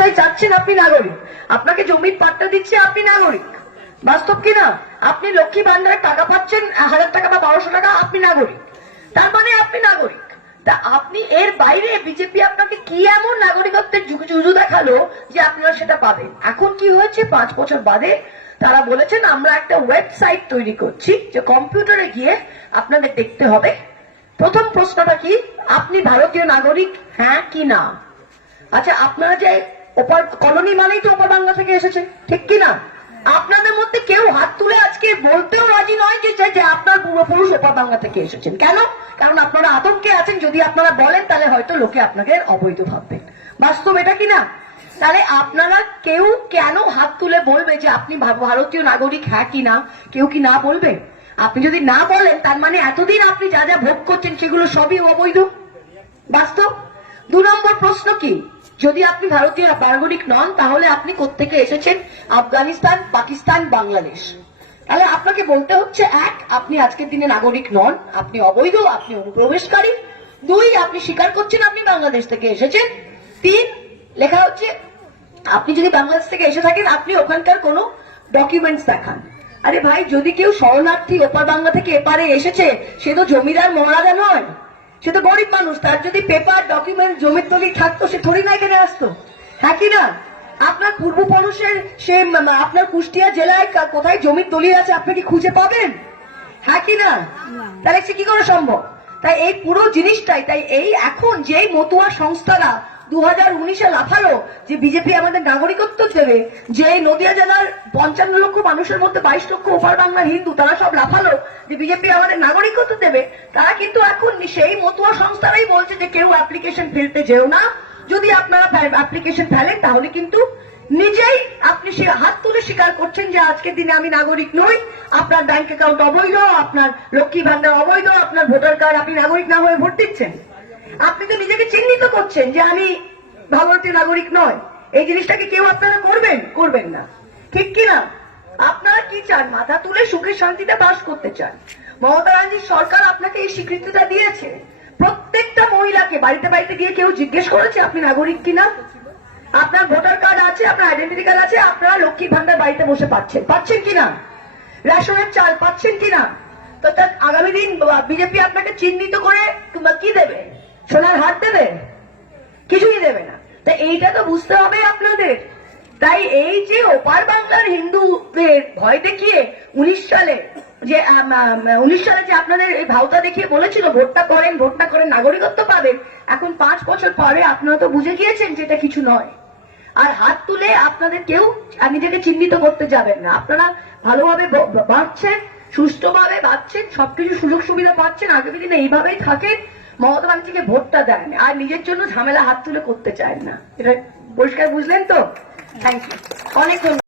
ভাষায় চাচ্ছেন আপনি নাগরিক। আপনাকে জমির পাট্টা দিচ্ছে আপনি নাগরিক। বাস্তব কি না আপনি লক্ষ্মী ভান্ডারে টাকা পাচ্ছেন, হাজার টাকা বা বারোশো টাকা, আপনি নাগরিক। তার মানে আপনি নাগরিক। তা আপনি এর বাইরে বিজেপি আপনাকে কি এমন নাগরিকত্বের জুজু দেখাল যে আপনারা সেটা পাবেন? এখন কি হয়েছে? পাঁচ বছর বাদে তারা বলেছেন, আমরা একটা ওয়েবসাইট তৈরি করছি যে কম্পিউটারে গিয়ে আপনাদের দেখতে হবে। প্রথম প্রশ্নটা কি? আপনি ভারতীয় নাগরিক হ্যাঁ কি না? আচ্ছা আপনারা যে ওপার কলোনি মানেই তো ওপার বাংলা থেকে এসেছে, ঠিক কি না আপনাদের মধ্যে কেউ হাত তুলে আজকে বলতেও রাজি নয় যে, যে- আপনার পূর্বপুরুষ ওপার বাংলা থেকে এসেছেন। কেন? কারণ আপনারা আতঙ্কে আছেন, যদি আপনারা বলেন, তাহলে হয়তো লোকে আপনাকে অবৈধ ভাববেন বাস্তব এটা কি না তাহলে আপনারা কেউ কেন হাত তুলে বলবে যে, আপনি ভারতীয় নাগরিক হ্যাঁ কি না? কেউ কি না বলবে? আপনি যদি না বলেন, তার মানে এতদিন আপনি যা যা ভোগ করছেন, সেগুলো সবই অবৈধ? বাস্তব? দু নম্বর প্রশ্ন কি? যদি আপনি ভারতীয় নাগরিক নন, তাহলে আপনি কোত্থেকে এসেছেন? আফগানিস্তান, পাকিস্তান, বাংলাদেশ। তাহলে আপনাকে বলতে হচ্ছে, এক, আপনি আজকের দিনে নাগরিক নন, আপনি অবৈধ, আপনি অনুপ্রবেশকারী। দুই, আপনি স্বীকার করছেন আপনি বাংলাদেশ থেকে এসেছেন। তিন, লেখা হচ্ছে, আপনি যদি বাংলাদেশ থেকে এসে থাকেন, আপনি ওখানকার কোনো ডকুমেন্টস দেখান। আরে ভাই, যদি কেউ শরণার্থী ওপার বাংলা থেকে এপারে এসেছে, সে তো জমিদার মহারাজা নয়। সে তো গরিব মানুষ তার যদি পেপার ডকুমেন্ট জমির দলিল থাকতো সে থরি না এখানে আসতো। হ্যাঁ কি না? আপনার পূর্বপুরুষের সে আপনার কুষ্টিয়া জেলায় কোথায় জমির দলিল আছে আপনি কি খুঁজে পাবেন? হ্যাঁ কি না। তাহলে সে কি করে সম্ভব? তাই এই পুরো জিনিসটাই তাই এই এখন যেই মতুয়া সংস্থারা দু উনিশে লাফালো যে বিজেপি আমাদের নাগরিকত্ব দেবে, যে নদিয়া জেলার পঞ্চান্ন লক্ষ মানুষের মধ্যে বাইশ লক্ষ ওপার বাংলার হিন্দু, তারা সব লাফালো, যে বিজেপি আমাদের নাগরিকত্ব দেবে, তারা কিন্তু এখন সেই মতুয়া সংস্থারাই বলছে যে কেউ অ্যাপ্লিকেশন ফেলতে যেও না। যদি আপনারা অ্যাপ্লিকেশন ফেলেন, তাহলে কিন্তু নিজেই আপনি সে হাত তুলে স্বীকার করছেন যে আজকের দিনে আমি নাগরিক নই। আপনার ব্যাংক অ্যাকাউন্ট অবৈধ, আপনার লক্ষ্মী ভান্ডার অবৈধ, আপনার ভোটার কার্ড আপনি নাগরিক না হয়ে ভোট দিচ্ছেন। আপনি তো নিজেকে চিহ্নিত করছেন যে আমি ভারতীয় নাগরিক নয়। এই জিনিসটাকে কেউ আপনারা করবেন? করবেন না। ঠিক কিনা? আপনারা কি চান? মাথা তুলে সুখে শান্তিতে বাস করতে চান। মমতা ব্যানার্জির সরকার আপনাকে এই স্বীকৃতিটা দিয়েছে। প্রত্যেকটা মহিলাকে বাড়িতে বাড়িতে গিয়ে কেউ জিজ্ঞেস করেছে, আপনি নাগরিক কিনা? আপনার ভোটার কার্ড আছে, আপনার আইডেন্টি কার্ড আছে, আপনারা লক্ষ্মী ভান্ডার বাড়িতে বসে পাচ্ছেন। পাচ্ছেন কিনা? রেশনের চাল পাচ্ছেন কিনা? তো তার আগামী দিন বিজেপি আপনাকে চিহ্নিত করে কিংবা কি দেবে? সোনার হাট দেবে? কিছুই দেবে না। তা এইটা তো বুঝতে হবে আপনাদের। তাই এই যে ওপার বাংলার হিন্দুদের ভয় দেখিয়ে উনিশ সালে যে উনিশ সালে যে আপনাদের এই ভাওতা দেখিয়ে বলেছিল, ভোটটা করেন ভোটটা করেন, নাগরিকত্ব পাবেন, এখন পাঁচ বছর পরে আপনারা তো বুঝে গিয়েছেন যে এটা কিছু নয়। আর হাত তুলে আপনাদের কেউ নিজেকে চিহ্নিত করতে যাবেন না। আপনারা ভালোভাবে বাঁচছেন সুষ্ঠুভাবে বাঁচছেন, সবকিছু সুযোগ সুবিধা পাচ্ছেন, আগামী দিনে এইভাবেই থাকেন। মমতা ব্যানার্জিকে ভোটটা দেন আর নিজের জন্য ঝামেলা হাত তুলে করতে চায় না। এটা পরিষ্কার বুঝলেন তো? থ্যাংক ইউ অনেক ধন্যবাদ।